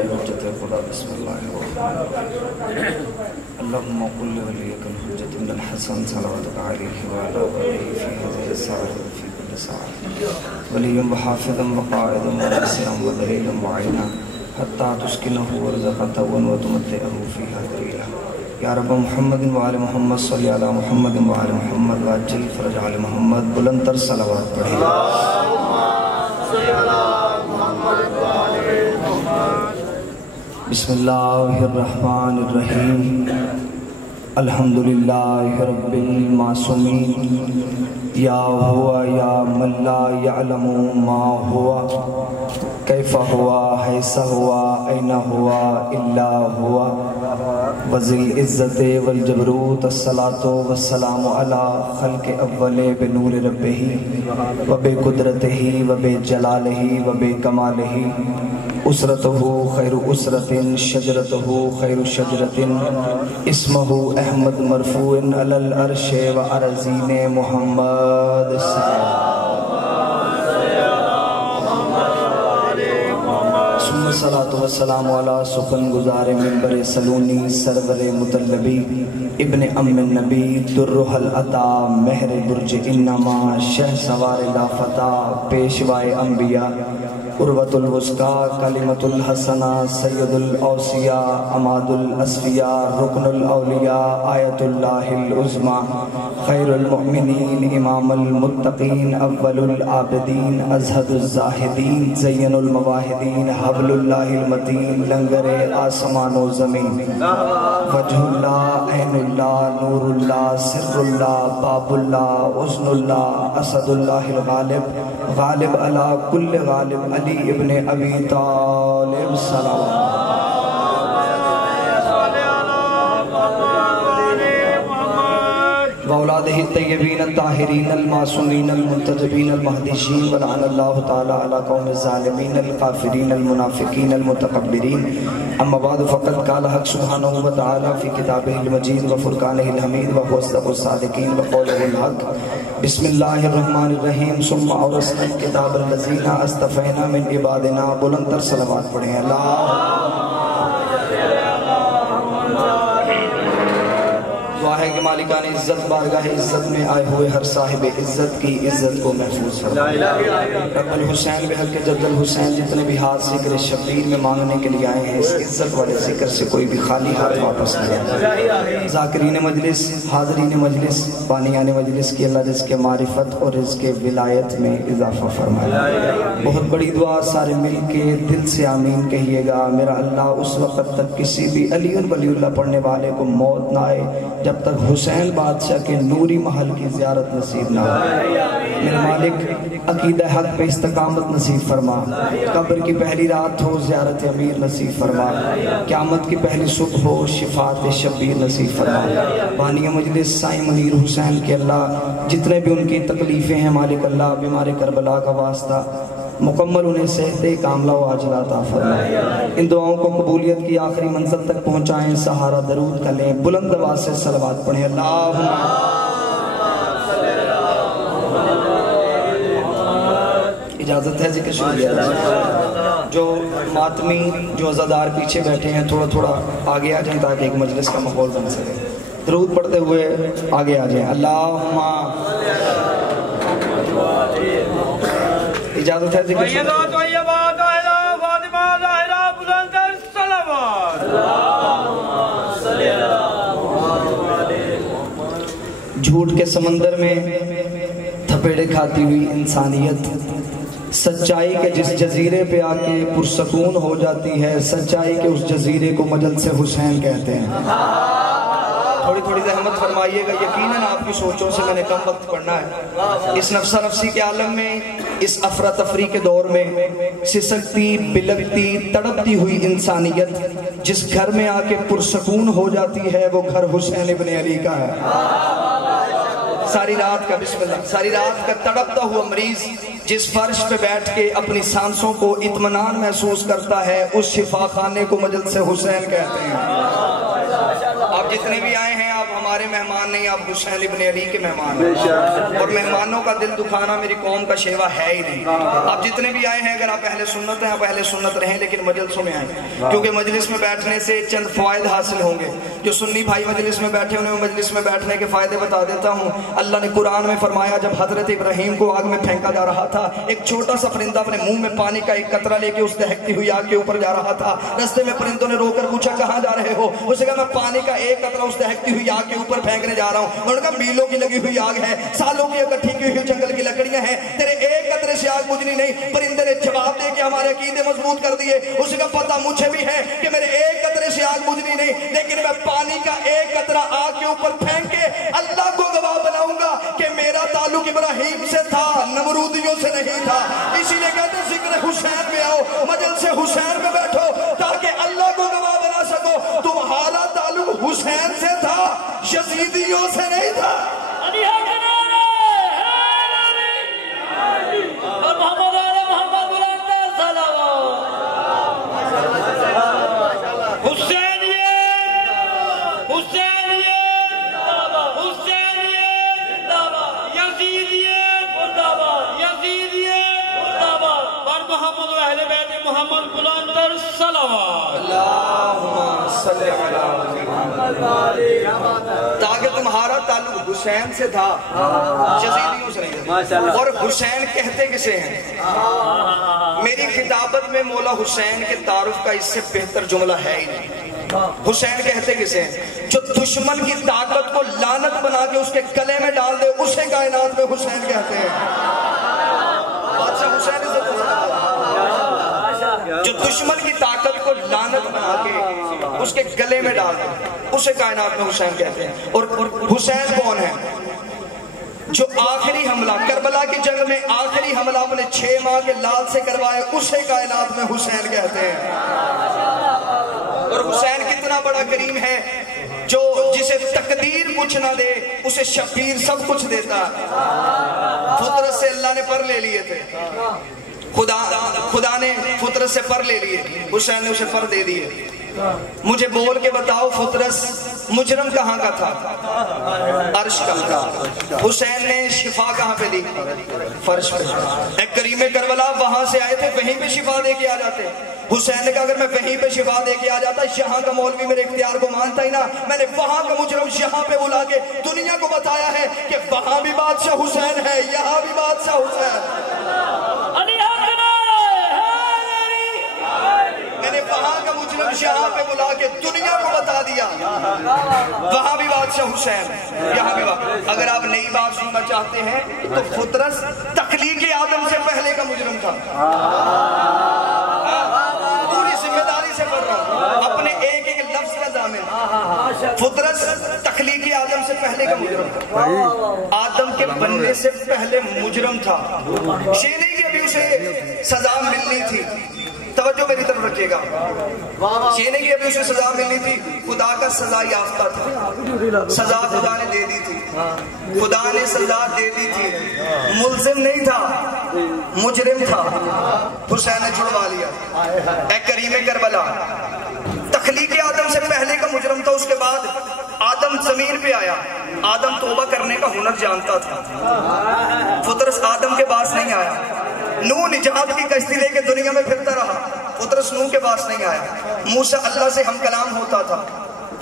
حجت خدا بسم اللہ الرحمن الرحیم اللہم قل ولیک الحجت من الحسن صلواتک علیہ وعلا علیہ فی حضر الساعت وفی کل ساعت ولیم وحافظم وقائدم ونسرم ودلیلم وعینا حتی تسکنہ ورزقتا ونوتمتعہ فیہا دلیلہ یا رب محمد وآل محمد صلی علی محمد وآل محمد واجل فرج علی محمد بلند تر صلوات پڑھیں بسم اللہ الرحمن الرحیم الحمدللہ رب المعصومین یا ہوا یا من لا یعلم ما ہوا کیف ہوا حیث ہوا این ہوا الا ہوا وذل عزت والجبروت الصلاة والسلام علی خلق اول بنور ربہ وبقدرتہ وبجلالہ وبکمالہ اسرتہ خیر اسرت شجرتہ خیر شجرت اسمہ احمد مرفوع علی العرش وارضین محمد صلاة والسلام علی سخن گزار منبر سلونی سرور مطلبی ابن ام النبی درہ العطا مہر برج انما شہ سوار لا فتح پیشوائے انبیاء عروۃ الوثقی کلمۃ الحسنہ سید الاوصیاء عماد الاسفیاء رکن الاولیاء آیت اللہ العظمیٰ خیر المؤمنین امام المتقین اول العابدین ازہد الزاہدین زین المواحدین حبل اللہ المتین لنگر آسمان و زمین وجہ اللہ عین اللہ نور اللہ سر اللہ باب اللہ عزن اللہ اسد اللہ الغالب غالب علی کل غالب علی ابن ابی طالب صلوات وأولادہ الطیبین الطاہرین المعصومین المنتجبین المہدیین ولعن اللہ تعالی علی قوم الظالمین الکافرین المنافقین المتکبرین اما بعد فقد قال حق سبحانہ وتعالی فی کتابہ المجید وفرقانہ الحمید وهو اصدق الصادقین وقولہ الحق بسم اللہ الرحمن الرحیم ثم اورثنا الکتاب الذین اصطفینا من عبادنا بلند تر صلوات پڑھیں اللہ واحد کے مالکان عزت بارگاہ عزت میں آئے ہوئے ہر صاحب عزت کی عزت کو محفوظ فرمائے رب الحسین بحق جد الحسین جتنے بھی ہاتھ ذکر شبیر میں مانگنے کے لیے آئے ہیں اس عزت والے ذکر سے کوئی بھی خالی ہاتھ واپس نہیں آئے ذاکرین مجلس حاضرین مجلس بانیان مجلس کی اللہ رزق معرفت اور رزق ولایت میں اضافہ فرمائے بہت بڑی دعا سارے مل کے دل سے آمین کہیے گا میرا اللہ اس وقت تک کسی بھی علی ولی اللہ پڑھنے والے کو موت نہ آئے جب تک حسین بادشاہ کے نوری محل کی زیارت نصیب نہ ہو میرے مالک عقیدہ حق پہ استقامت نصیب فرما قبر کی پہلی رات ہو زیارت امیر نصیب فرما قیامت کی پہلی صبح ہو شفاعت شبیر نصیب فرما بانی مجلس سائیں منیر حسین کے اللہ جتنے بھی ان کی تکلیفیں ہیں مالک اللہ بیمار کربلا کا واسطہ مکمل انہیں صحت کاملہ و عاجلہ عطا فرمائے ان دعاؤں کو قبولیت کی آخری منزل تک پہنچائیں سہارا درود کا لیں بلند آواز سے صلوات پڑھیں اللہم اجازت ہے ذکر شکریہ جو ماتمی جو عزادار پیچھے بیٹھے ہیں تھوڑا تھوڑا آگے آ جائیں تاکہ ایک مجلس کا ماحول بن سکے درود پڑھتے ہوئے آگے آ جائیں اللہم اجازت ہے ذکر جھوٹ کے سمندر میں تھپیڑے کھاتی ہوئی انسانیت سچائی کے جس جزیرے پہ آ کے پرسکون ہو جاتی ہے سچائی کے اس جزیرے کو مجلس حسین کہتے ہیں تھوڑی تھوڑی زحمت فرمائیے گا یقیناً آپ کی سوچوں سے میں نے کم وقت پڑھنا ہے اس نفسہ نفسی کے عالم میں اس افراتفری کے دور میں سسکتی بلکتی تڑپتی ہوئی انسانیت جس گھر میں آ کے پرسکون ہو جاتی ہے وہ گھر حسین ابن علی کا ہے ساری رات کا بسم اللہ ساری رات کا تڑپتا ہوا مریض جس فرش پہ بیٹھ کے اپنی سانسوں کو اطمینان محسوس کرتا ہے اس شفا خانے کو مجلس حسین کہتے ہیں آپ جتنے بھی آئے ہیں آپ ہمارے مہمان مہمان نہیں, آپ حسین ابن علی کے مہمان ہیں, اور مہمانوں کا دل دکھانا میری قوم کا شیوا ہے ہی نہیں. آپ جتنے بھی آئے ہیں اگر آپ اہل سنت ہیں آپ اہل سنت رہیں, لیکن مجلسوں میں آئیں, کیونکہ مجلس میں بیٹھنے سے چند فوائد حاصل ہوں گے. جو سنی بھائی مجلس میں بیٹھے انہیں مجلس میں بیٹھنے کے فائدے بتا دیتا ہوں. اللہ نے قرآن میں فرمایا جب حضرت ابراہیم کو آگ میں پھینکا جا رہا تھا, ایک چھوٹا سا پرندہ اپنے منہ میں پانی کا ایک قطرہ لے کے اس دہکتی ہوئی آگ کے اوپر جا رہا تھا. رستے میں پرندوں نے رو کر پوچھا کہاں جا رہے ہو؟ اسے کہا میں پانی کا ایک قطرہ اس دہکتی ہوئی آگ کے اوپر پھینکنے جا رہا ہوں. انہوں نے کہا میلوں کی لگی ہوئی آگ ہے, سالوں کی اکٹھی کی ہوئی جنگل کی لکڑیاں ہیں, تیرے ایک قطرے سے آگ بجھنی نہیں. پرندے نے جواب دے کے ہمارے عقیدے مضبوط کر دیے. اسے کہا پتہ مجھے بھی ہے کہ میرے ایک قطرے سے آگ بجھنی نہیں, لیکن میں پانی کا ایک قطرہ آگ کے اوپر پھینک کے اللہ کو گواہ بناؤں گا کہ میرا تعلق ابراہیم سے تھا, نمرودیوں سے نہیں تھا. اسی لیے کہتے ہیں ذکر حسین میں آؤ, مجلس حسین میں بیٹھو تاکہ اللہ کو گواہ بنا سکو. تمہارا تعلق حسین سے تھا, یزیدیوں سے نہیں تھا. تاکہ تمہارا تعلق حسین سے تھا, یزیدیوں سے نہیں تھا. اور حسین کہتے کسے ہیں؟ میری خطابت میں مولا حسین کے تعارف کا اس سے بہتر جملہ ہے ہی نہیں. حسین کہتے کسے ہیں؟ جو دشمن کی طاقت کو لعنت بنا کے اس کے گلے میں ڈال دے اسے کائنات میں حسین کہتے ہیں. بادشاہ حسین جو دشمن کی طاقت کو لعنت بنا کے اس کے گلے میں ڈال دے اسے کائنات میں حسین کہتے ہیں. اور حسین کون ہے؟ جو آخری حملہ کربلا کی جنگ میں آخری حملہ اپنے 6 ماہ کے لال سے کروائے اسے کائنات میں حسین کہتے ہیں. اور حسین کتنا بڑا کریم ہے, جو جسے تقدیر کچھ نہ دے اسے شبیر سب کچھ دیتا. فطرت سے اللہ نے پر لے لیے تھے, خدا نے فطرت سے پر لے لیے, حسین نے اسے پر دے دیے. مجھے بول کے بتاؤ فطرت مجرم کہاں کا تھا؟ عرش کا تھا. حسین نے شفا کہاں پہ دی؟ فرش پہ. ایک کریم کربلا وہاں سے آئے تھے, وہیں پہ شفا دے کے آ جاتے. حسین نے کہا اگر میں وہیں پہ شفا دے کے آ جاتا, یہاں کا مولوی میرے اختیار کو مانتا ہی نہ, میں نے وہاں کا مجرم یہاں پہ بلا کے دنیا کو بتایا ہے کہ وہاں بھی بادشاہ حسین ہے, یہاں بھی بادشاہ حسین. میں نے وہاں کا مجرم یہاں پہ بلا کے دنیا کو بتا دیا وہاں بھی بادشاہ حسین, یہاں بھی بادشاہ. اگر آپ نئی بات سننا چاہتے ہیں تو فطرت تخلیق آدم سے پہلے کا مجرم تھا. پوری ذمہ داری سے پڑھ رہا ہوں, اپنے ایک ایک لفظ کا ضامن. فطرت تخلیق آدم سے پہلے کا مجرم تھا, آدم کے بننے سے پہلے مجرم تھا. یہ نہیں کہ ابھی اسے سزا ملنی تھی, توجہ میری طرف رکھیے گا, یہ نہیں کہ ابھی اسے سزا ملنی تھی, خدا کا سزا یافتہ تھا. سزا خدا نے دے دی تھی, خدا نے سزا دے دی تھی. ملزم نہیں تھا, مجرم تھا. حسین نے چھڑوا لیا. اے کریم کربلا, تخلیق آدم سے پہلے کا مجرم تھا. اس کے بعد آدم زمین پہ آیا, آدم توبہ کرنے کا ہنر جانتا تھا. فطرت آدم کے پاس نہیں آیا. نوح نجات کی کشتی لے کے دنیا میں پھرتا رہا, فطرت نوح کے پاس نہیں آیا. موسیٰ اللہ سے ہم کلام ہوتا تھا,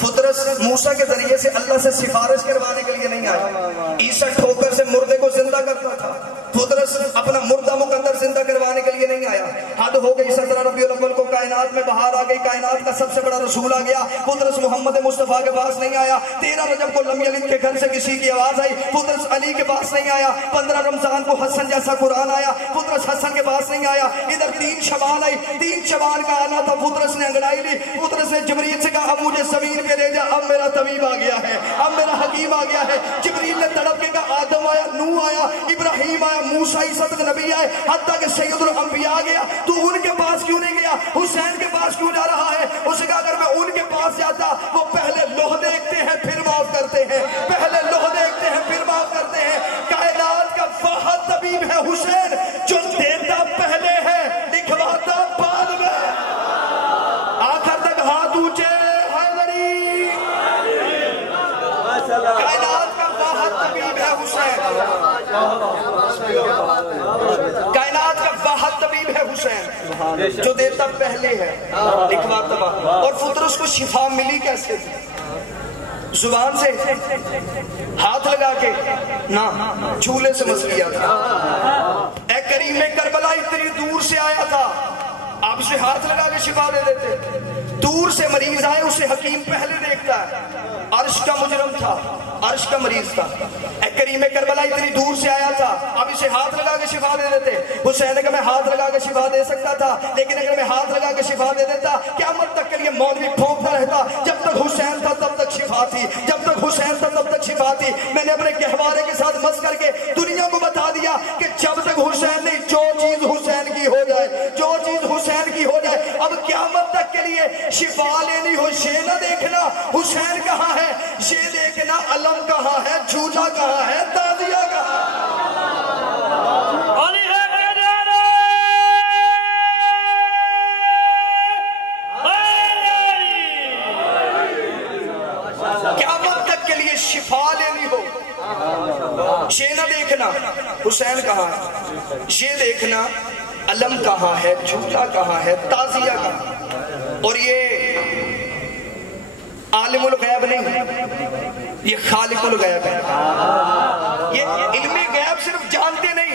فطرت موسیٰ کے ذریعے سے اللہ سے سفارش کروانے کے لیے نہیں آیا. عیسیٰ ٹھوکر سے مردے کو زندہ کرتا تھا, فطرت اپنا مردہ مقدر زندہ کروانے کے لیے نہیں آیا. حد ہو گئی 17 ربیع الاول کو کائنات میں بہار آ گئی, کائنات کا سب سے بڑا رسول آ گیا. فطرت محمد مصطفیٰ کے پاس نہیں آیا. 13 رجب کو لم یلد کے گھر سے کسی کی آواز آئی, فطرت علی کے پاس نہیں آیا. 15 رمضان کو حسن جیسا قرآن آیا, فطرت حسن کے پاس نہیں آیا. ادھر 3 شعبان آئی, 3 شعبان کا آنا تھا, فطرت نے انگڑائی لی. فطرت نے جبریل سے کہا اب مجھے زمین پہ لے جا, اب میرا طبیب آ گیا ہے, اب میرا حکیم آ گیا ہے. جبریل نے تڑپ کے کہا آدم آیا, نوح آیا, ابراہیم آیا, موسیٰ عیسیٰ نبی آئے, حتیٰ کہ سید الانبیاء آ گیا. تو ان کے پاس کیوں نہیں گیا؟ حسین کے پاس کیوں جا رہا ہے؟ اسے کہا اگر میں ان کے پاس جاتا, وہ پہلے لوح دیکھتے ہیں پھر معاف کرتے ہیں, پہلے لوح دیکھتے ہیں پھر معاف کرتے ہیں. کائنات کا واحد طبیب ہے حسین, جو دیتا پہلے ہے لکھواتا بعد میں. آخر تک ہاتھ اونچے, حیدری. کائنات جو دیتا پہلے ہے لکھواتا بعد. اور فطرس کو شفا ملی کیسے تھی؟ زبان سے، ہاتھ لگا کے نہ، جھولے سے مس لیا تھا. اے کریم کربلا اتنی دور سے آیا تھا، آپ اسے ہاتھ لگا کے شفا دے دیتے. دور سے مریض آئے اسے حکیم پہلے دیکھتا ہے. عرش کا مجرم تھا، عرش کا مریض تھا. اے کریم کربلا اتنی دور سے آیا تھا، اب اسے ہاتھ لگا کے شفا دے دیتے. حسین نے کہا میں ہاتھ لگا کے شفا دے سکتا تھا، لیکن اگر میں ہاتھ لگا کے شفا دے دیتا قیامت تک کے لیے مولوی پھونکتا رہتا. جب تک حسین تھا تب تک شفا تھی، جب تک حسین تھا تب تک شفا تھی. میں نے اپنے گہوارے کے ساتھ مس کر کے دنیا کو بتا دیا کہ جب تک حسین نہیں، جو چیز حسین کی ہو جائے، جو چیز حسین کی ہو جائے. اب قیامت تک کے لیے شفا لینی ہو، یہ نہ دیکھنا حسین کہاں ہے، یہ دیکھنا علم کہاں ہے، جھولا کہاں ہے، تازیہ کہاں ہے. قیامت تک کے لیے شفا لینی ہو، یہ نہ دیکھنا حسین کہاں ہے، یہ دیکھنا علم کہاں ہے، جھولا کہاں ہے، تازیہ کہاں ہے. اور یہ عالم الغیب نہیں، یہ خالق الغیب ہے. یہ علم غیب صرف جانتے نہیں،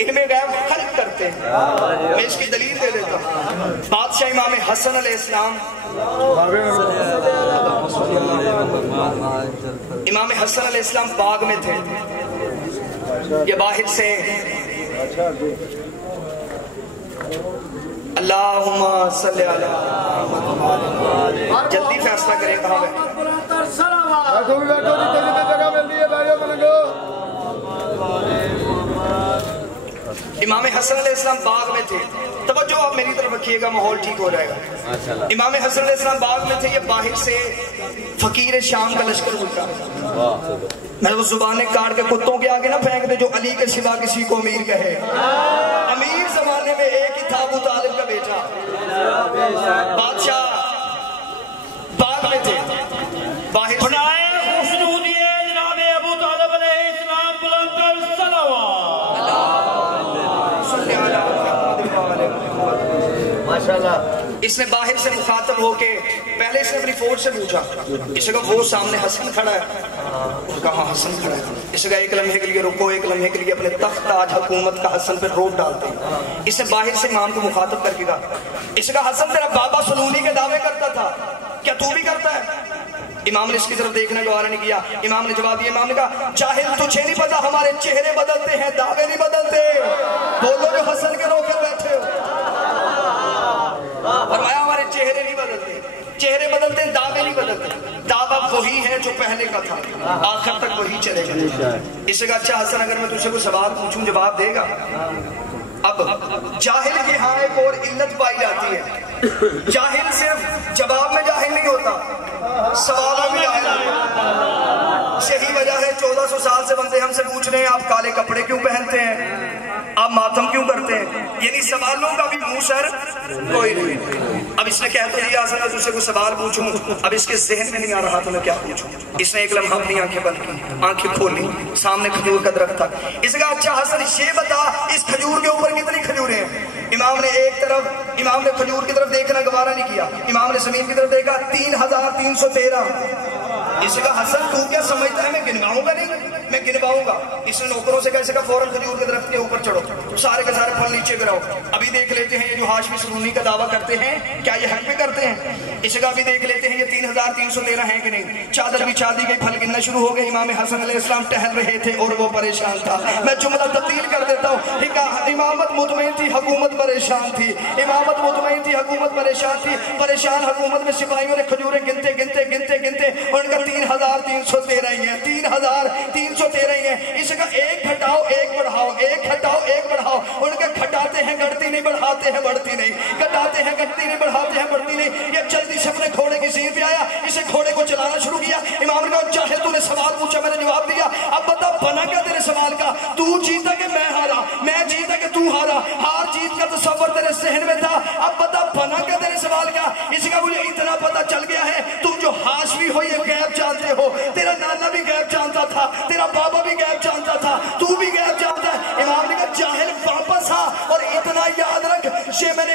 علم غیب خلق کرتے ہیں. میں اس کی دلیل دے دیتا ہوں. بادشاہ امام حسن علیہ السلام، امام حسن علیہ السلام باغ میں تھے. یہ باہر سے اللہم صلی اللہ محمد، جلدی فیصلہ کریں کہاں ہے. امام حسن علیہ السلام باغ میں تھے. توجہ آپ میری طرف رکھیے گا، ماحول ٹھیک ہو جائے گا. امام حسن علیہ السلام باغ میں تھے. یہ باہر سے فقیر شام کا لشکر گزرا. میں وہ زبانیں کاٹ کے کتوں کے آگے نہ پھینک دے جو علی کے سوا کسی کو امیر کہے. امیر زمانے میں ایک ہی تھا، ابو طالب کا بیٹا. بادشاہ باغ میں تھے. باہر جناب ابو طالب علیہ السلام بلند ماشاءاللہ. اس نے باہر سے مخاطب ہو کے پہلے اس نے اپنی فوج سے پوچھا. اس نے کہا وہ سامنے حسن کھڑا ہے. کہاں حسن کھڑا ہے؟ اس نے کہا ایک لمحے کے لیے رکو، ایک لمحے کے لیے اپنے تخت تاج حکومت کا حسن پہ روپ ڈالتے ہیں. اس نے باہر سے امام کو مخاطب کر کے کہا، اس نے کہا حسن تیرا بابا سلونی کے دعوے کرتا تھا، کیا تو بھی کرتا ہے؟ امام نے اس کی طرف دیکھنا گوارا نہیں کیا. امام نے جواب دیا. امام نے کہا جاہل تجھے نہیں پتا ہمارے چہرے بدلتے ہیں، دعوے نہیں بدلتے. بولو جو حسن کے رو کر بیٹھے ہو. فرمایا ہمارے چہرے نہیں بدلتے، چہرے بدلتے ہیں، دعوے نہیں بدلتے. دعویٰ وہی ہے جو پہلے کا تھا، آخر تک وہی چلے گا. اس سے کہا اچھا حسن اگر میں تجھ سے کوئی سوال پوچھوں جواب دے گا؟ اب جاہل کی ہاں ایک اور علت پائی جاتی ہے. جاہل صرف جواب میں جاہل نہیں ہوتا، سوال میں جاہل ہوتا. یہی وجہ ہے 1400 سال سے بندے ہم سے پوچھ رہے ہیں آپ کالے کپڑے کیوں پہنتے ہیں، آپ ماتم کیوں کرتے ہیں. یعنی سوالوں کا بھی منہ سر کوئی نہیں. اب اس نے کہہ تو دیا حسن تجھ سے کوئی سوال پوچھوں. اب اس کے ذہن میں نہیں آ رہا تھا میں کیا پوچھوں. اس نے ایک لمحہ اپنی آنکھیں بند کی، آنکھیں کھولی، سامنے کھجور کا درخت تھا. اس نے کہا اچھا حسن یہ بتا اس کھجور کے اوپر کتنی کھجوریں ہیں؟ امام نے ایک طرف، امام نے کھجور کی طرف دیکھنا گوارا نہیں کیا. امام نے زمین کی طرف دیکھا 3313. اس نے کہا حسن تو کیا سمجھتا ہے میں گنواؤں گا؟ نہیں میں گنواؤں گا. اس نے نوکروں سے کیسے کہا فوراً کھجور کے درخت کے اوپر چڑھو، سارے کے سارے پھل نیچے گراؤ. ابھی دیکھ لیتے ہیں یہ جو ہاشمی سلونی کا دعویٰ کرتے ہیں کیا یہ حق پہ کرتے ہیں. اس نے کہا ابھی دیکھ لیتے ہیں یہ 3313 ہیں کہ نہیں. چادر بچھا دی گئی، پھل گننا شروع ہو گئے. امام حسن علیہ السلام ٹہل رہے تھے اور وہ پریشان تھا. میں جملہ تبدیل کر دیتا ہوں. امامت مطمئن تھی، حکومت پریشان تھی. امامت مطمئن تھی، حکومت پریشان تھی. پریشان حکومت میں سپاہیوں نے کھجوریں گنتے گنتے گنتے گنتے اور ان کا 3313 ہی ہیں، 3313 ہی ہیں. اس کا ایک گھٹاؤ ایک بڑھاؤ، ایک گھٹاؤ ایک بڑھاؤ. ان کا گھٹاتے ہیں گھٹتی نہیں، بڑھاتے ہیں بڑھتی نہیں، گھٹاتے ہیں گھٹتی نہیں، بڑھاتے ہیں بڑھتی نہیں. یہ جلدی سے اپنے گھوڑے کی زین پہ آیا، اسے گھوڑے کو چلانا شروع کیا. امام نے کہا چاہے تو نے سوال پوچھا، میں نے جواب دیا. اب بتا بنا کیا تیرے سوال کا؟ تو جیتا کہ میں ہارا، میں جیتا کہ تو ہارا؟ ہار جیت کا تصور تیرے ذہن میں تھا. اب بتا بنا کیا تیرے سوال کا؟ اس کا مجھے اتنا پتا چل گیا ہے تم جو ہاشمی ہو یہ غیب جانتے ہو. تیرا نانا بھی غیب جانتا تھا، تیرا بابا بھی غیب جانتا تھا، تو بھی غیب جانتا ہے. امام نے کہا جاہل واپس آ اور اتنا یاد رکھ یہ میں نے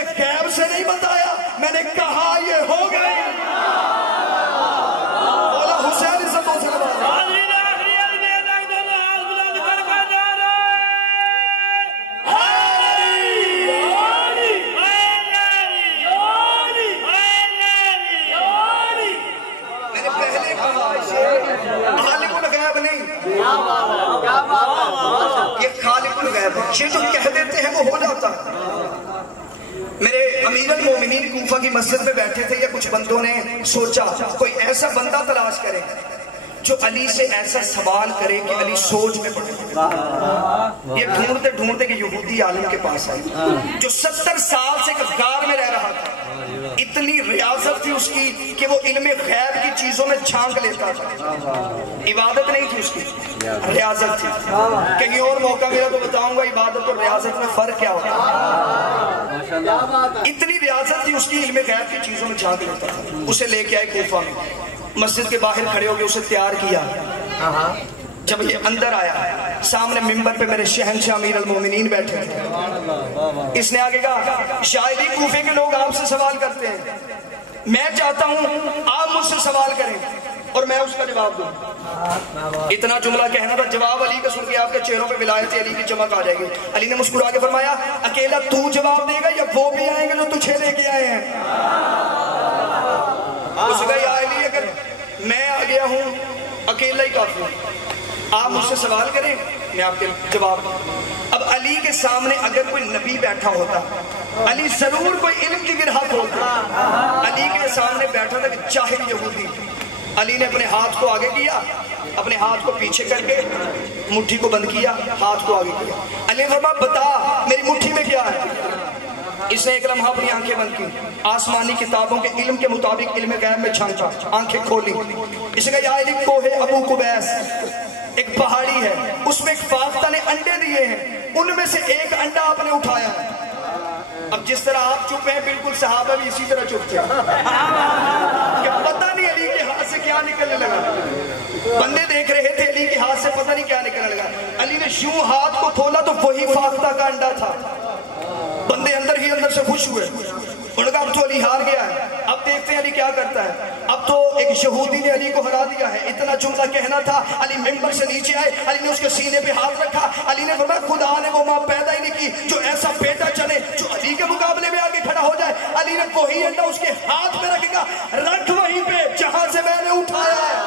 یہ جو کہہ دیتے ہیں وہ ہو جاتا ہے. میرے امیر المومنین کوفہ کی مسجد میں بیٹھے تھے، یا کچھ بندوں نے سوچا کوئی ایسا بندہ تلاش کرے جو علی سے ایسا سوال کرے کہ علی سوچ میں پڑے. یہ ڈھونڈتے ڈھونڈتے کہ یہودی عالم کے پاس آئے جو 70 سال سے غار میں رہ رہا تھا. اتنی ریاضت تھی اس کی کہ وہ علم غیب کی چیزوں میں جھانک لیتا تھا. عبادت نہیں تھی اس کی، ریاضت تھی. کہیں اور موقع میرا تو بتاؤں گا عبادت اور ریاضت میں فرق کیا ہوتا ہے. اتنی ریاضت تھی اس کی، علم غیب کی چیزوں میں جھانک لیتا تھا. اسے لے کے آئے کوفہ میں، مسجد کے باہر کھڑے ہو کے اسے تیار کیا. جب یہ اندر آیا، سامنے ممبر پہ میرے شہنشاہ امیر المومنین بیٹھے تھے. اس نے آگے کہا شاید ہی کوفے کے لوگ آپ سے سوال کرتے ہیں، میں چاہتا ہوں آپ مجھ سے سوال کریں اور میں اس کا جواب دوں. اتنا جملہ کہنا تھا، جواب علی کا سن کے آپ کے چہروں پہ ولایت علی کی چمک آ جائے گی. علی نے مسکرا کے فرمایا اکیلا تو جواب دے گا یا وہ بھی آئیں گے جو تجھے لے کے آئے ہیں؟ اس نے کہا یا علی اگر میں آ گیا ہوں اکیلا ہی کافی ہوں، آپ مجھ سے سوال کریں میں آپ کے جواب دوں. اب علی کے سامنے اگر کوئی نبی بیٹھا ہوتا، علی ضرور کوئی علم کی گرہت ہوتا. علی کے سامنے بیٹھا تھا کہ جاہل یہودی. علی نے اپنے ہاتھ کو آگے کیا، اپنے ہاتھ کو پیچھے کر کے مٹھی کو بند کیا، ہاتھ کو آگے کیا. علی نے فرمایا بتا میری مٹھی میں کیا ہے. اس نے ایک لمحہ اپنی آنکھیں بند کی، آسمانی کتابوں کے علم کے مطابق علم غیب میں جھانکا، آنکھیں کھولی. اس نے کہا یا علی کوہ ابو قبیس ایک پہاڑی ہے، اس میں ایک فاختہ نے انڈے دیے ہیں، ان میں سے ایک انڈا آپ نے اٹھایا ہے. اب جس طرح آپ چپ ہیں بالکل صحابہ بھی اسی طرح چپ تھے کہ پتہ نہیں علی کے ہاتھ سے کیا نکلنے لگا. بندے دیکھ رہے تھے علی کے ہاتھ سے پتہ نہیں کیا نکلنے لگا. علی نے یوں ہاتھ کو کھولا تو وہی فاختہ کا انڈا تھا. بندے اندر ہی اندر سے خوش ہوئے. انہوں نے کہا اب تو علی ہار گیا ہے، اب دیکھتے ہیں علی کیا کرتا ہے. اب تو ایک یہودی نے علی کو ہرا دیا ہے. اتنا جملہ کہنا تھا، علی ممبر سے نیچے آئے، علی نے اس کے سینے پہ ہاتھ رکھا. علی نے فرمایا خدا نے وہ ماں پیدا ہی نہیں کی جو ایسا بیٹا چنے جو علی کے مقابلے میں آگے کھڑا ہو جائے. علی نے وہی انڈا اس کے ہاتھ میں رکھے گا، رکھ وہیں پہ جہاں سے میں نے اٹھایا ہے.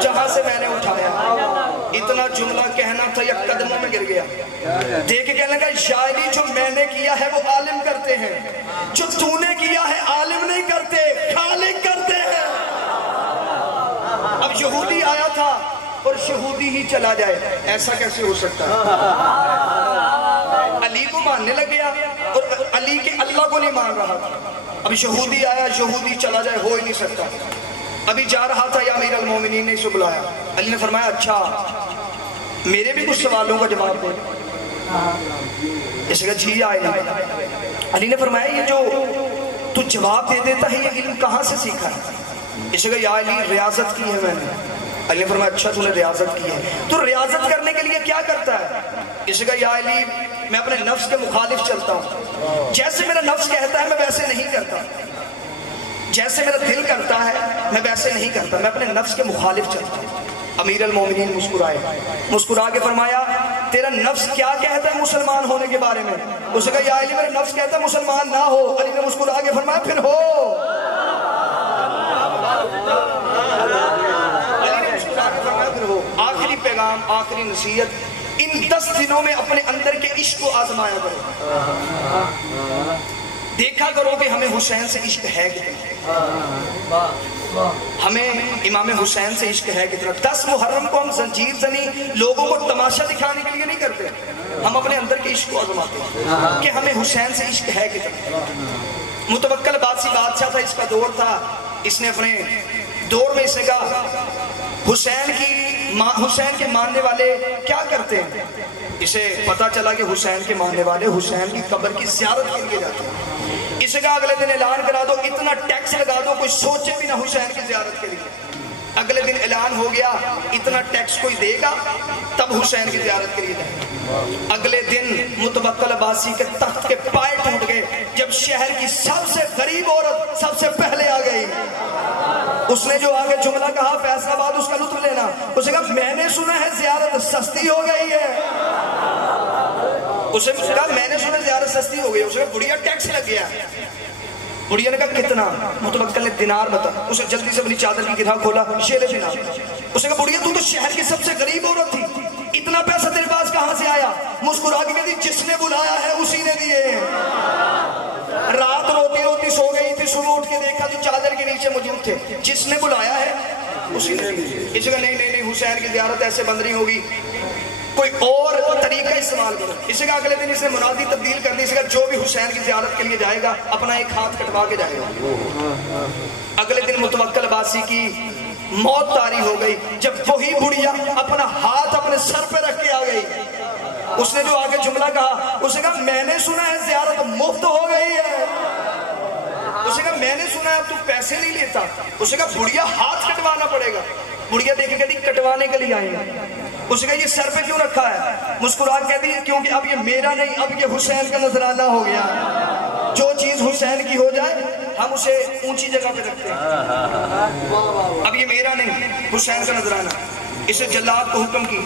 جہاں سے میں نے اٹھایا. اتنا جملہ کہنا تھا یا قدموں میں گر گیا. دیکھ کے کہنے لگا شاعری جو میں نے کیا ہے وہ عالم کرتے ہیں، جو تو نے کیا ہے عالم نہیں کرتے، خالق کرتے ہیں. اب یہودی آیا تھا اور یہودی ہی چلا جائے، ایسا کیسے ہو سکتا ہے؟ علی کو ماننے لگ گیا اور علی کے اللہ کو نہیں مان رہا تھا. اب یہودی آیا، یہودی چلا جائے، ہو ہی نہیں سکتا. ابھی جا رہا تھا یا امیر المومنین نے اسے بلایا. علی نے فرمایا اچھا میرے بھی کچھ سوالوں کا جواب دے. اس نے کہا جی آئے. علی نے فرمایا یہ جو تو جواب دے دیتا ہے یہ علم کہاں سے سیکھا ہے؟ اس نے کہا یا علی ریاضت کی ہے میں نے. علی نے فرمایا اچھا تو نے ریاضت کی ہے، تو ریاضت کرنے کے لیے کیا کرتا ہے؟ اس نے کہا یا علی میں اپنے نفس کے مخالف چلتا ہوں. جیسے میرا نفس کہتا ہے میں ویسے نہیں کرتا، جیسے میرا دل کرتا ہے میں ویسے نہیں کرتا، میں اپنے نفس کے مخالف چلتا ہوں. امیر المومنین مسکرائے، مسکرا کے فرمایا تیرا نفس کیا کہتا ہے مسلمان ہونے کے بارے میں؟ اس نے کہا یا علی میرا نفس کہتا ہے مسلمان نہ ہو. علی نے مسکرا کے فرمایا پھر ہو. علی نے مسکرا کے فرمایا پھر ہو. آخری پیغام، آخری نصیحت، ان 10 دنوں میں اپنے اندر کے عشق کو آزمایا کرو. دیکھا کرو کہ ہمیں حسین سے عشق ہے کتنا، ہمیں امام حسین سے عشق ہے کتنا. 10 محرم کو ہم زنجیر زنی لوگوں کو تماشا دکھانے کے لیے نہیں کرتے، ہم اپنے اندر کے عشق کو آزماتے ہیں کہ ہمیں حسین سے عشق ہے کتنا. متوکل بادشاہ تھا، اس کا دور تھا. اس نے اپنے دور میں اس نے کہا حسین کے ماننے والے کیا کرتے ہیں؟ اسے پتا چلا کہ حسین کے ماننے والے حسین کی قبر کی زیارت کے لیے جاتے ہیں. اسے کہا اگلے دن اعلان کرا دو، اتنا ٹیکس لگا دو کوئی سوچے بھی نہ حسین کی زیارت کے لیے. اگلے دن اعلان ہو گیا اتنا ٹیکس کوئی دے گا تب حسین کی زیارت کے لیے جائے. اگلے دن متوکل عباسی کے تخت کے پائے ٹوٹ گئے جب شہر کی سب سے غریب عورت سب سے پہلے آ گئی. اس نے جو آگے جملہ کہا فیصل آباد اس کا لطف لینا. اسے کہا میں نے سنا ہے زیارت سستی ہو گئی ہے. اسے کہا میں نے سنا زیارت سستی ہو گئی. اسے کہا بڑھیا ٹیکس لگ گیا. بڑھیا نے کہا کتنا؟ متوکل نے دینار بتا. اسے جلدی سے اپنی چادر کی گرھا کھولا شیلے دینار. اسے کہا بڑھیا تو شہر کی سب سے غریب عورت تھی اتنا پیسہ تیرے پاس کہاں سے آیا؟ مسکرا کے کہتی جس نے بلایا ہے اسی نے دیے. رات روتی روتی سو گئی تھی صبح اٹھ کے دیکھا تو چادر کے نیچے موجود تھے. جس نے بلایا ہے اسی نے دیے. اسے کہا نہیں حسین کی زیارت ایسے بند نہیں ہوگی کوئی اور طریقہ استعمال کرو. اسے کہا اگلے دن اس نے مرادی تبدیل کر دی. اسے کہا جو بھی حسین کی زیارت کے لیے جائے گا اپنا ایک ہاتھ کٹوا کے جائے گا. اگلے دن متوکل عباسی کی موت طاری ہو گئی جب وہی بڑھیا اپنا ہاتھ اپنے سر پہ رکھ کے آ گئی. اس نے جو آگے جملہ کہا اسے کہا میں نے سنا ہے زیارت مفت ہو گئی ہے. اسے کہا میں نے سنا ہے تو پیسے نہیں لیتا. اسے کہا بڑھیا ہاتھ کٹوانا پڑے گا. بڑھیا دیکھے کہتی کٹوانے کے لیے آئے ہیں. اسے کہا یہ سر پہ کیوں رکھا ہے؟ مسکراہٹ کہتی ہے کیونکہ اب یہ میرا نہیں اب یہ حسین کا نذرانہ ہو گیا. جو چیز حسین کی ہو جائے ہم اسے اونچی جگہ پہ رکھتے ہیں. اب یہ میرا نہیں حسین کا نذرانہ. اسے جلاد کو حکم کی.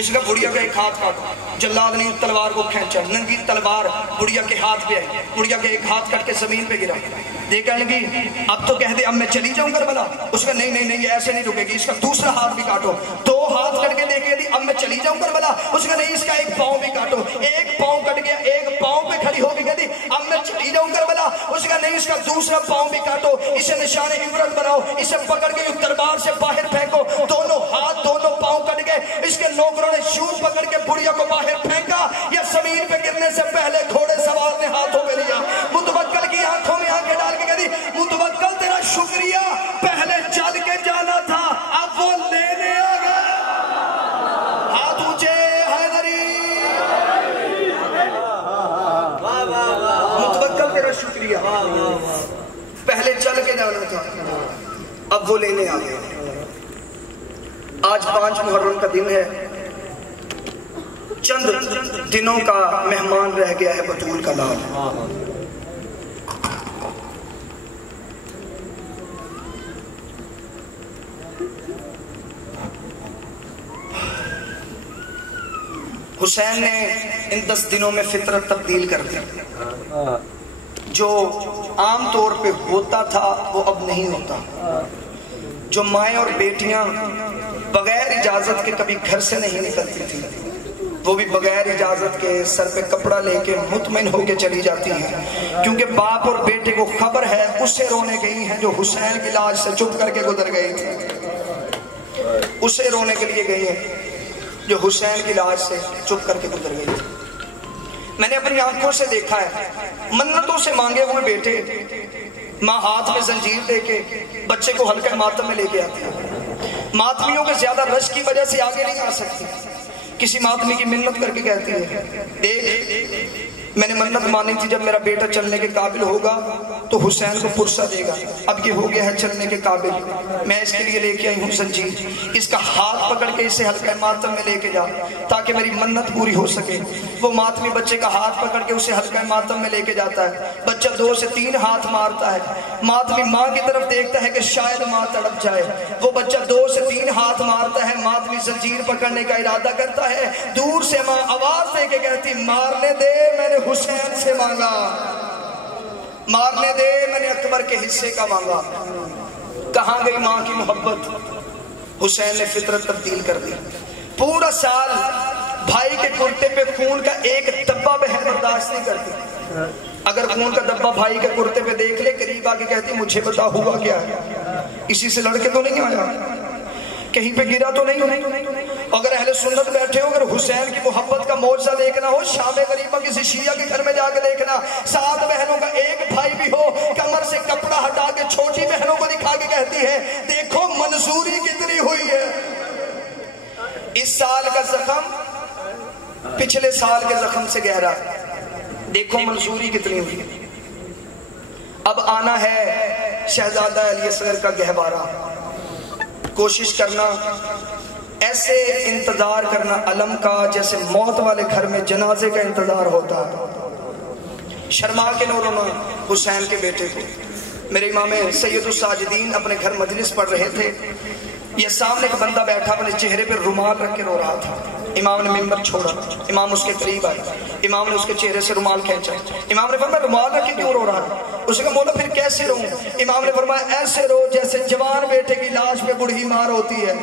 اس کا بڑھیا کا ایک ہاتھ کاٹو. جلاد نے تلوار کو کھینچا. ننگی تلوار بڑھیا کے ہاتھ پہ آئی. بڑھیا کے ایک ہاتھ کٹ کے زمین پہ گرا. دیکھنے لگی اب تو کہہ دے اب میں چلی جاؤں کربلا. اس کا نہیں یہ ایسے نہیں رکے گی. اس کا دوسرا ہاتھ بھی کاٹو. دو ہاتھ کٹ کے دیکھے دی اب میں چلی جاؤں کربلا. اس کا نہیں اس کا ایک پاؤں بھی کاٹو. ایک پاؤں کٹ گیا. ایک پاؤں پہ کھڑی ہوگی کہتی اب میں چلی جاؤں کربلا. اس کا نہیں اس کا دوسرا پاؤں بھی کاٹو. اسے نشان عبرت بناؤ. اسے پکڑ کے دربار سے باہر پھینکو. دونوں ہاتھ دونوں پاؤں کٹ گئے. اس کے نوکروں نے شوز پکڑ کے بڑھیا کو باہر پھینکا. یا زمین پہ گرنے سے پہلے گھوڑے سوار نے ہاتھوں میں لیا. متوکل کی آنکھوں میں آنکھیں ڈال کے کہتی متوکل تیرا شکریہ پہلے چل کے جانا تھا اب وہ لینے آ گئے. ہاتھ اونچے حیدری. متوکل تیرا شکریہ پہلے چل کے جانا تھا اب وہ لینے آ گئے. آج 5 محرم کا دن ہے. چند دنوں کا مہمان رہ گیا ہے بطول کا لال. حسین نے ان 10 دنوں میں فطرت تبدیل کر دی. جو عام طور پہ ہوتا تھا وہ اب نہیں ہوتا. جو مائیں اور بیٹیاں بغیر اجازت کے کبھی گھر سے نہیں نکلتی تھی وہ بھی بغیر اجازت کے سر پہ کپڑا لے کے مطمئن ہو کے چلی جاتی ہیں. کیونکہ باپ اور بیٹے کو خبر ہے اسے رونے گئی ہیں جو حسین کی لاش سے چپ کر کے گزر گئی تھی. اسے رونے کے لیے گئی ہیں جو حسین کی لاش سے چپ کر کے گزر گئی تھی. میں نے اپنی آنکھوں سے دیکھا ہے منتوں سے مانگے ہوئے بیٹے ماں ہاتھ میں زنجیر دے کے بچے کو ہلکا ماتم میں لے کے آتے ہیں. ماتمیوں کے زیادہ رش کی وجہ سے آگے نہیں آ سکتی. کسی ماتمی کی منت کر کے کہتی ہے دیکھ میں نے منت مانی تھی جب میرا بیٹا چلنے کے قابل ہوگا تو حسین کو پرسہ دے گا. اب یہ ہو گیا ہے چلنے کے قابل. میں اس کے لیے لے کے آئی ہوں زنجیر. اس کا ہاتھ پکڑ کے اسے ہلکا ماتم میں لے کے جا تاکہ میری منت پوری ہو سکے. وہ ماتمی بچے کا ہاتھ پکڑ کے اسے ہلکا ماتم میں لے کے جاتا ہے. بچہ 2 سے 3 ہاتھ مارتا ہے. ماتمی ماں کی طرف دیکھتا ہے کہ شاید ماں تڑپ جائے. وہ بچہ 2 سے 3 ہاتھ مارتا ہے. ماتمی زنجیر پکڑنے کا ارادہ کرتا ہے. دور سے ماں آواز دے کے کہتی مارنے دے میں نے حسین سے مانگا. مارنے دے میں نے اکبر کے حصے کا مانگا. کہاں گئی ماں کی محبت؟ حسین نے فطرت تبدیل کر دی. پورا سال بھائی کے کرتے پہ خون کا ایک دبا بہن برداشت نہیں کرتی. اگر خون کا دبا بھائی کے کرتے پہ دیکھ لے قریب آ کے کہتی مجھے بتا ہوا کیا ہے؟ اسی سے لڑکے تو نہیں آیا کہیں پہ گرا تو نہیں. اگر اہل سنت بیٹھے ہو اگر حسین کی محبت کا معجزہ دیکھنا ہو شام غریبہ کسی شیعہ کے گھر میں جا کے دیکھنا 7 بہنوں کا ایک بھائی بھی ہو کمر سے کپڑا ہٹا کے چھوٹی بہنوں کو دکھا کے کہتی ہے دیکھو منظوری کتنی ہوئی ہے. اس سال کا زخم پچھلے سال کے زخم سے گہرا. دیکھو منظوری کتنی ہوئی. اب آنا ہے شہزادہ علی اصغر کا گہوارہ. کوشش کرنا ایسے انتظار کرنا علم کا جیسے موت والے گھر میں جنازے کا انتظار ہوتا ہے۔ شرما کے نہ رونا حسین کے بیٹے کو۔ میرے امام سید الساجدین اپنے گھر مجلس پڑھ رہے تھے، یہ سامنے ایک بندہ بیٹھا اپنے چہرے پہ رومال رکھ کے رو رہا تھا۔ امام نے ممبر چھوڑا، امام اس کے قریب آئے، امام نے اس کے چہرے سے رومال کھینچا۔ امام نے فرمایا رومال رکھ کے کیوں رو رہا ہے؟ اس نے کہا مولا پھر کیسے رو؟ امام نے فرمایا ایسے رو جیسے جوان بیٹے کی لاش پہ بوڑھی مار ہوتی ہے،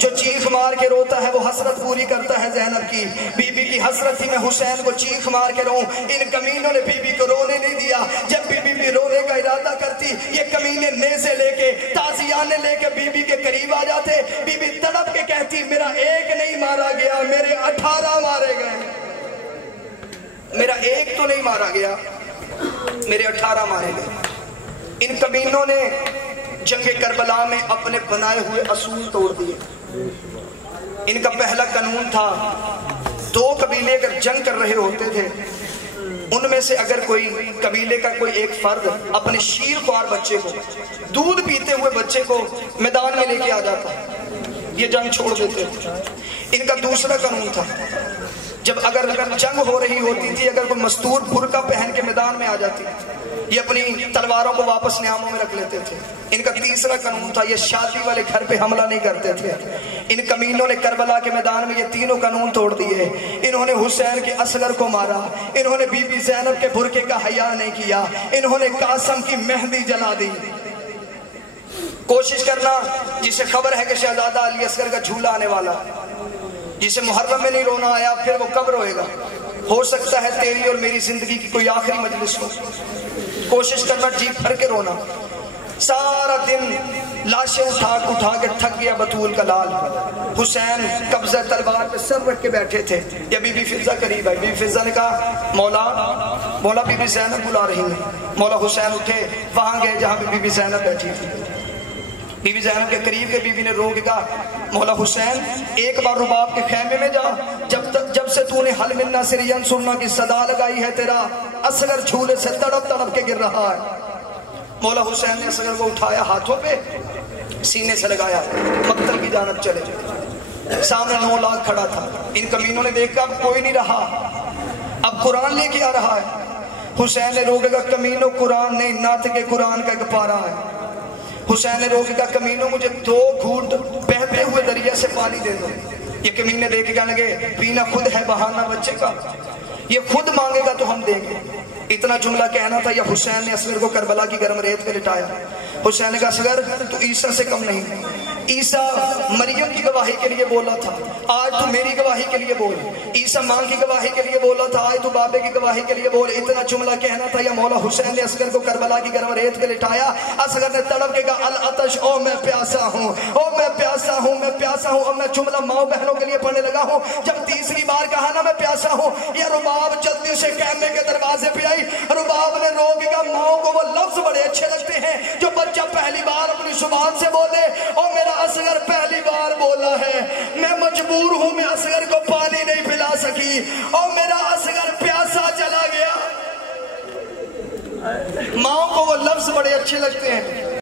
جو چیخ مار کے روتا ہے وہ حسرت پوری کرتا ہے زینب کی۔ بی بی کی حسرت تھی میں حسین کو چیخ مار کے رہوں، ان کمینوں نے بی بی کو رونے نہیں دیا۔ جب بی بی رونے کا ارادہ کرتی، یہ کمینے نیزے لے کے تازیانے لے کے بی بی کے قریب آ جاتے۔ بی بی تڑپ کے کہتی میرا ایک نہیں مارا گیا، میرے 18 مارے گئے۔ میرا ایک تو نہیں مارا گیا، میرے 18 مارے گئے۔ ان کمینوں نے جنگ کربلا میں اپنے بنائے ہوئے اصول توڑ دیے۔ ان کا پہلا قانون تھا، دو قبیلے اگر جنگ کر رہے ہوتے تھے، ان میں سے اگر کوئی قبیلے کا کوئی ایک فرد اپنے شیر خوار بچے کو، دودھ پیتے ہوئے بچے کو میدان میں لے کے آ جاتا، یہ جنگ چھوڑ دیتے تھے۔ ان کا دوسرا قانون تھا، جب اگر جنگ ہو رہی ہوتی تھی، اگر کوئی مستور برقع پہن کے میدان میں آ جاتی، یہ اپنی تلواروں کو واپس نیاموں میں رکھ لیتے تھے۔ ان کا تیسرا قانون تھا، یہ شادی والے گھر پہ حملہ نہیں کرتے تھے۔ ان کمینوں نے کربلا کے میدان میں یہ تینوں قانون توڑ دیے۔ انہوں نے حسین کے اصغر کو مارا، انہوں نے بی بی زینب کے برقعے کا حیا نہیں کیا، انہوں نے قاسم کی مہندی جلا دی۔ کوشش کرنا جسے خبر ہے کہ شہزادہ علی اصغر کا جھولا آنے والا، جسے محرم میں نہیں رونا آیا پھر وہ کب روئے گا؟ ہو سکتا ہے تیری اور میری زندگی کی کوئی آخری مجلس ہو۔ کوشش کرنا جی بھر کے رونا۔ سارا دن لاشیں اٹھا کے تھک گیا بطول کا لال۔ حسین قبضہ تلوار پہ سر رکھ کے بیٹھے تھے، یا بی بی فضہ قریب آئی۔ بی بی فضہ نے کہا مولا بی بی زینب بلا رہی ہیں۔ مولا حسین اٹھے، وہاں گئے جہاں بی بی زینب بیٹھی تھی۔ بی بی زینب کے قریب کے بی بی نے رو کے کہا مولا حسین ایک بار رباب کے خیمے میں جا، جب سے تو نے حل من ناصر ینصرنا کی صدا لگائی ہے، تیرا اصغر جھولے سے تڑپ تڑپ کے گر رہا ہے۔ مولا حسین نے اصغر کو اٹھایا، ہاتھوں پہ سینے سے لگایا، مقتل کی جانب چلے۔ سامنے 9 لاکھ کھڑا تھا۔ ان کمینوں نے دیکھا اب کوئی نہیں رہا، اب قرآن لے کے آ رہا ہے۔ حسین نے روکے گا کمینوں قرآن نہیں، نعت کے قرآن کا ایک پارہ ہے۔ حسین نے روکے گا کمینوں مجھے 2 گھونٹ بہتے ہوئے دریا سے پانی دے دو۔ یہ کمینے دیکھے گا لگے پینا خود ہے بہانہ بچے کا، یہ خود مانگے گا تو ہم دیں گے۔ اتنا جملہ کہنا تھا، یا حسین نے اصغر کو کربلا کی گرم ریت پہ لٹایا۔ حسین نے کہا اصغر تو عیسیٰ سے کم نہیں، عیسیٰ مریم کی گواہی کے لیے بولا تھا، آج تو میری گواہی کے لیے بول۔ عیسیٰ ماں کی گواہی کے لیے بولا تھا، آج تو بابے کی گواہی کے لیے بول۔ اتنا جملہ کہنا تھا، یا مولا حسین نے اصغر کو کربلا کی گرم ریت پہ لٹایا۔ اصغر نے تڑپ کے کہا العطش، او میں پیاسا ہوں، او میں پیاسا ہوں، میں پیاسا ہوں۔ اب میں جملہ ماں بہنوں کے لیے پڑھنے لگا ہوں۔ جب تیسری بار کہا نا میں پیاسا ہوں، یہ رباب جلدی سے خیمے کے دروازے پہ آئی۔ رباب نے رو کے کہا ماں کو وہ لفظ بڑے اچھے لگتے ہیں جو بچہ پہلی بار اپنی زبان سے بولے، اور میرا اصغر پہلی بار بولا ہے، میں مجبور ہوں، میں اصغر کو پانی نہیں پلا سکی، اور میرا اصغر پیاسا چلا گیا۔ ماں کو وہ لفظ بڑے اچھے لگتے ہیں۔